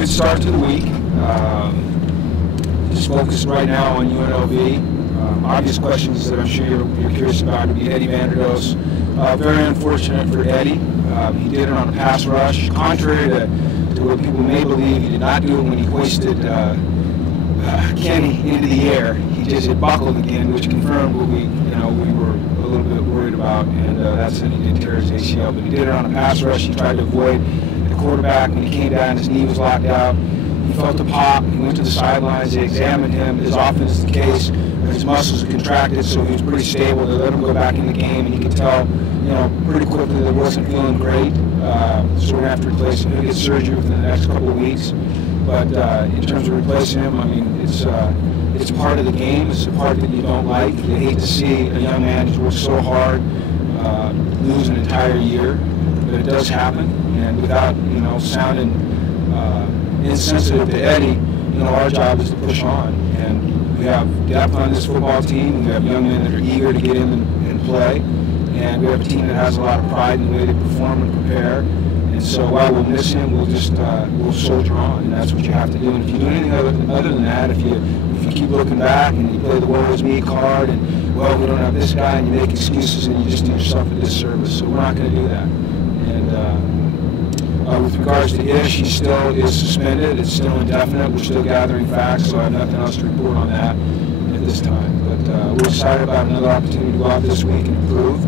Good start to the week. Just focusing right now on UNLV. Obvious questions that I'm sure you're curious about would be Eddie Vanderdoes. Very unfortunate for Eddie. He did it on a pass rush. Contrary to what people may believe, he did not do it when he hoisted Kenny into the air. He just had buckled again, which confirmed what we were a little bit worried about, and that's that he did tear his ACL. But he did it on a pass rush. He tried to avoid the quarterback. When he came down, his knee was locked out. He felt a pop. He went to the sidelines. They examined him. As often is the case, his muscles were contracted, so he was pretty stable. They let him go back in the game, and you could tell, pretty quickly that he wasn't feeling great. So we're going to have to replace him. He'll get surgery within the next couple of weeks. But in terms of replacing him, I mean, it's part of the game. It's a part that you don't like. You hate to see a young man who's worked so hard lose an entire year, but it does happen. And without sounding insensitive to Eddie, our job is to push on. And we have depth on this football team. We have young men that are eager to get in and play. And we have a team that has a lot of pride in the way they perform and prepare. And so while we'll miss him, we'll soldier on, and that's what you have to do. And if you do anything other than that, if you keep looking back and you play the woe is me card, and well, we don't have this guy, and you make excuses, and you just do yourself a disservice. So we're not going to do that. And with regards to Ish, he still is suspended. It's still indefinite. We're still gathering facts, so I have nothing else to report on that at this time. But we're excited about another opportunity to go out this week and improve.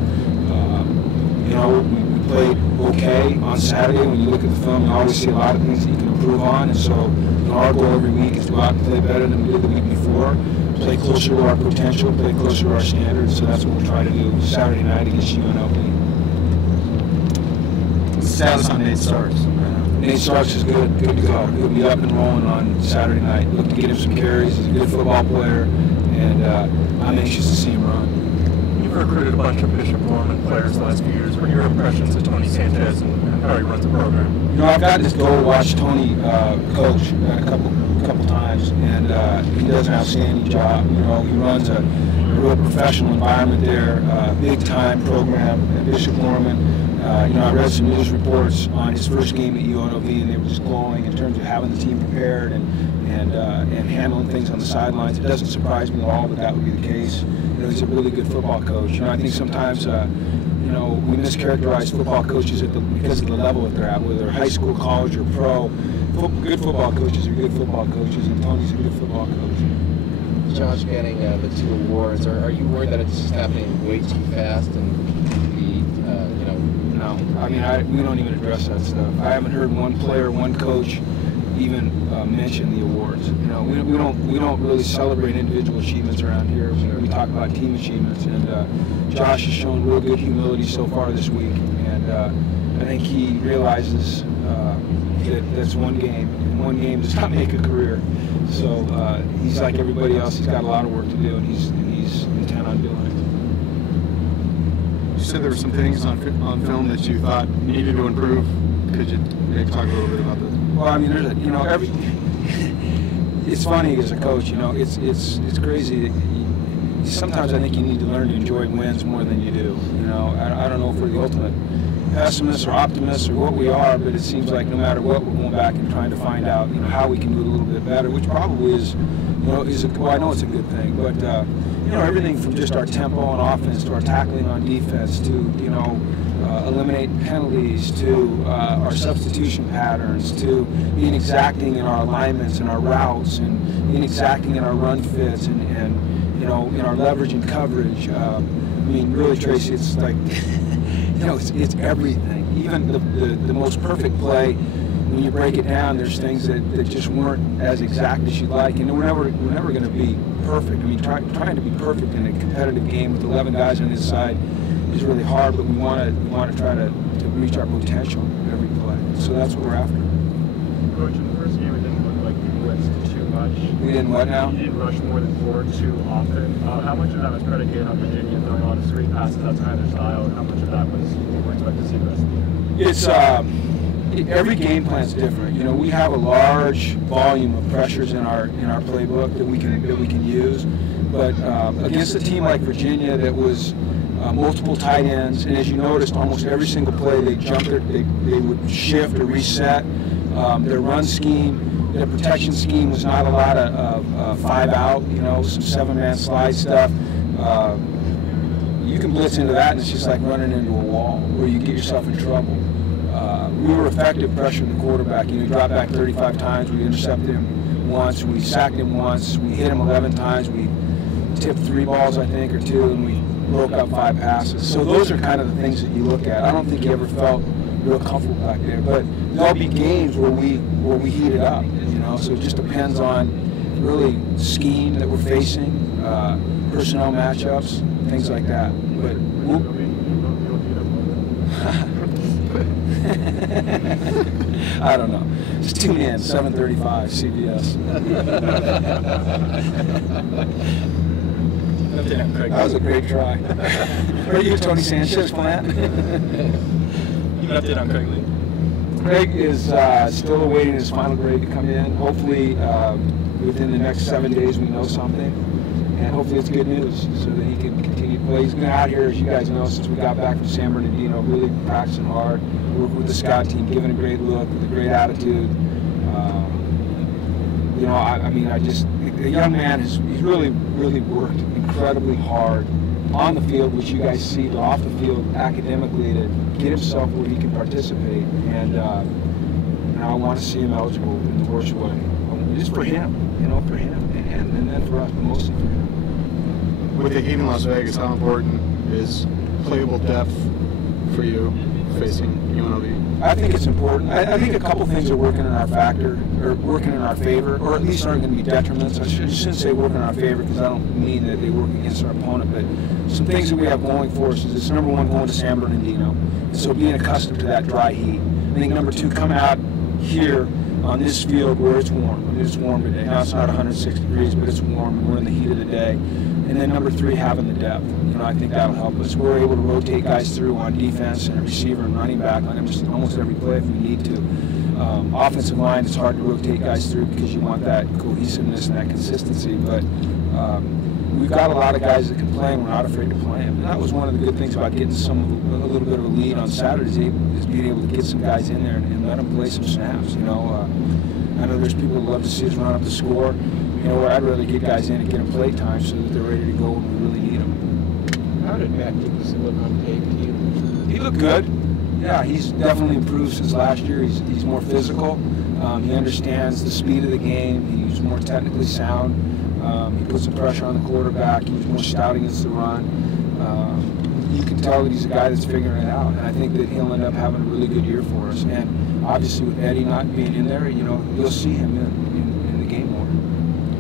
We played okay on Saturday. When you look at the film, you always see a lot of things that you can improve on. And so our goal every week is to go out and play better than we did the week before, play closer to our potential, play closer to our standards. So that's what we'll try to do Saturday night against UNLV. Status on Nate Starks. Nate Starks is good to go. He'll be up and rolling on Saturday night. Look to get him some carries. He's a good football player, and I'm anxious to see him run. You've recruited a bunch of Bishop Gorman players the last few years. What are your impressions of Tony Sanchez and how he runs the program? I've gotten to go watch Tony coach a couple times, and he does an outstanding job. He runs a real professional environment there, big-time program at Bishop Gorman. I read some news reports on his first game at UNLV, and they were just glowing in terms of having the team prepared and handling things on the sidelines. It doesn't surprise me at all that would be the case. He's a really good football coach. I think sometimes, we mischaracterize football coaches because of the level that they're at, whether they're high school, college, or pro. Good football coaches are good football coaches, and Tony's a good football coach. Josh getting the 2 awards, are you worried that it's just happening way too fast and No, I mean, we don't even address that stuff. I haven't heard one player, one coach even mention the awards. We don't really celebrate individual achievements around here. We talk about team achievements, and Josh has shown real good humility so far this week, and I think he realizes that that's one game, and one game does not make a career. So he's like everybody else. He's got a lot of work to do, and he's intent on doing it. You said there were some things on film that you thought needed to improve. Could you maybe talk a little bit about this? Well, I mean, there's it's funny as a coach, it's crazy that sometimes I think you need to learn to enjoy wins more than you do. I don't know if we're the ultimate pessimists or optimists or what we are, but it seems like no matter what, we're going back and trying to find out, how we can do it a little bit better, which probably is, well, I know it's a good thing, but everything from just our tempo on offense to our tackling on defense to, eliminating penalties to our substitution patterns to being exacting in our alignments and our routes and being exacting in our run fits and in our leverage and coverage. Really, Tracy, it's like, it's everything. Even the most perfect play, when you break it down, there's things that just weren't as exact as you'd like. And we're never going to be perfect. Trying to be perfect in a competitive game with 11 guys on this side is really hard, but we want to try to reach our potential every play. So that's what we're after. Coach, in the first game, it didn't look like you blitzed too much. We didn't what now? You didn't rush more than 4 too often. How much of that was predicated on Virginia throwing a lot of screen passes outside their style, and how much of that was you were expected to see the rest of the year? It's every game plan is different. We have a large volume of pressures in our playbook that we can use, but against a team like Virginia that was multiple tight ends, and as you noticed, almost every single play they jumped it, they would shift or reset. Their run scheme, their protection scheme was not a lot of 5 out, you know, some 7-man slide stuff. You can blitz into that, and it's just like running into a wall where you get yourself in trouble. We were effective pressuring the quarterback. You know, he dropped back 35 times. We intercepted him once. We sacked him once. We hit him 11 times. We tipped 3 balls, I think, or 2, and we broke up 5 passes. So those are kind of the things that you look at. I don't think he ever felt real comfortable back there. But there'll be games where we heat it up. You know, so it just depends on really scheme that we're facing, personnel matchups, things like that. But I don't know. Just tune in, 7:35, CBS. That was a great try. Are you Tony Sanchez plant? You an update on Craig Lee? Craig is still awaiting his final grade to come in. Hopefully, within the next 7 days, we know something. And hopefully it's good news so that he can continue to play. He's been out here, as you guys know, since we got back from San Bernardino, really practicing hard, working with the scout team, giving a great look, with a great attitude. You know, I mean, the young man he's really worked incredibly hard on the field, which you guys see, but off the field academically to get himself where he can participate. And I want to see him eligible in the worst way. Just for him, you know, for him, and then for us, but mostly for him. With the heat in Las Vegas, how important is playable depth for you facing UNLV? I think it's important. I think a couple things are working in our favor, or at least aren't going to be detriments. I shouldn't say working in our favor because I don't mean that they work against our opponent, but some things that we have going for us is number 1, going to San Bernardino, so being accustomed to that dry heat. I think number 2, coming out here on this field where it's warm. I mean, it's warm today. Now it's not 106 degrees, but it's warm, and we're in the heat of the day. And then number 3, having the depth. You know, I think that'll help us. We're able to rotate guys through on defense and a receiver and running back on just almost every play if we need to. Offensive line, it's hard to rotate guys through because you want that cohesiveness and that consistency. But we've got a lot of guys that can play, and we're not afraid to play them. And that was one of the good things about getting a little bit of a lead on Saturdays, is being able to get some guys in there and let them play some snaps. You know, I know there's people that love to see us run up the score. You know, where I'd rather get guys in and get them play time so that they're ready to go when we really need them. How did Matt Dickinson look on tape to you? He looked good. Yeah, he's definitely improved since last year. He's more physical. He understands the speed of the game. He's more technically sound. He puts some pressure on the quarterback. He's more stout against the run. You can tell that he's a guy that's figuring it out, and I think that he'll end up having a really good year for us. And obviously, with Eddie not being in there, you know, you'll see him in the game more.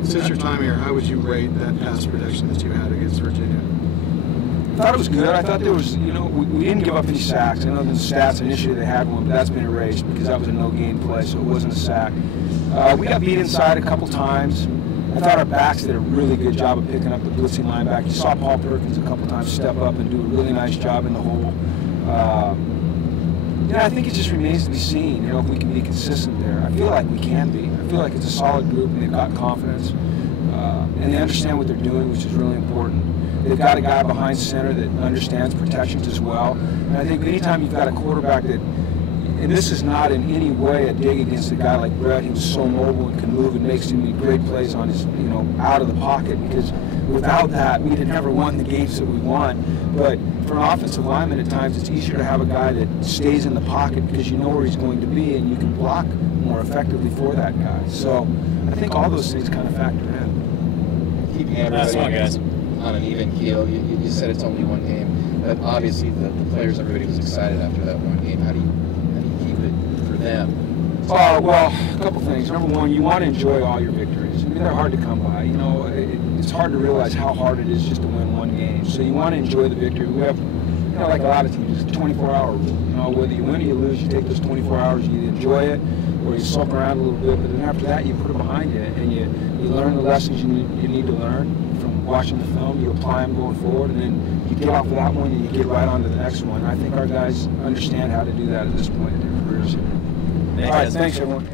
Since your time here, how would you rate that pass protection that you had against Virginia? I thought it was good. I thought there was, you know, we didn't give up any sacks. I know the stats initially they had one, but that's been erased because that was a no-gain play, so it wasn't a sack. We got beat inside a couple times. I thought our backs did a really good job of picking up the blitzing linebacker. You saw Paul Perkins a couple times step up and do a really nice job in the hole. Yeah, I think it just remains to be seen, you know, if we can be consistent there. I feel like we can be. I feel like it's a solid group, and they've got confidence. And they understand what they're doing, which is really important. They've got a guy behind center that understands protections as well. And I think anytime you've got a quarterback that, and this is not in any way a dig against a guy like Brett, who's so mobile and can move and makes so many great plays on his, you know, out of the pocket, because without that, we'd have never won the games that we won. But for an offensive lineman, at times, it's easier to have a guy that stays in the pocket because you know where he's going to be and you can block more effectively for that guy. So I think all those things kind of factor in. Keeping everybody on an even keel. You said it's only one game, but obviously the players, everybody was excited after that one game. How do you keep it for them? Oh, well, a couple things. Number 1, you want to enjoy all your victories. I mean, they're hard to come by. You know, it's hard to realize how hard it is just to win one game. So you want to enjoy the victory. We have, you know, like a lot of teams, it's a 24-hour rule. You know, whether you win or you lose, you take those 24 hours, you enjoy it, or you sulk around a little bit, but then after that, you put it behind you, and you learn the lessons you need to learn from watching the film, you apply them going forward, and then you get off of that one and you get right on to the next one. And I think our guys understand how to do that at this point in their careers. All right, thanks everyone.